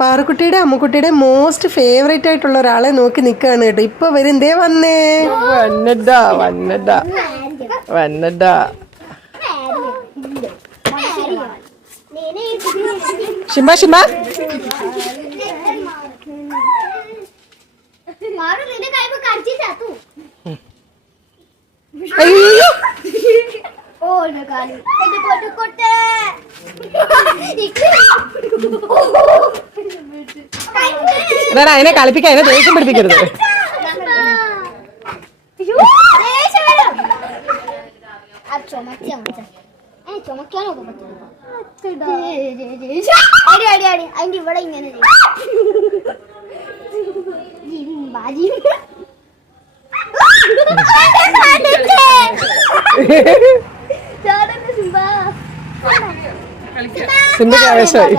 പാറുക്കുട്ടിയുടെ അമ്മുക്കുട്ടിയുടെ most favourite ആയിട്ടുള്ള ഒരാളെ നോക്കി നിൽക്കുകയാണ് കേട്ടോ. ഇപ്പൊ വരുന്നേ വന്നേ വന്നടാ ഷിമ ഷിമ അയ്യോ അതിനെ കളിപ്പിക്കാൻ അതിനെ ദേഷ്യം പിടിപ്പിക്കരുത്. അതിന്റെ ഇവിടെ ഇങ്ങനെ സിംബയ്ക്ക് ആവേശമായി.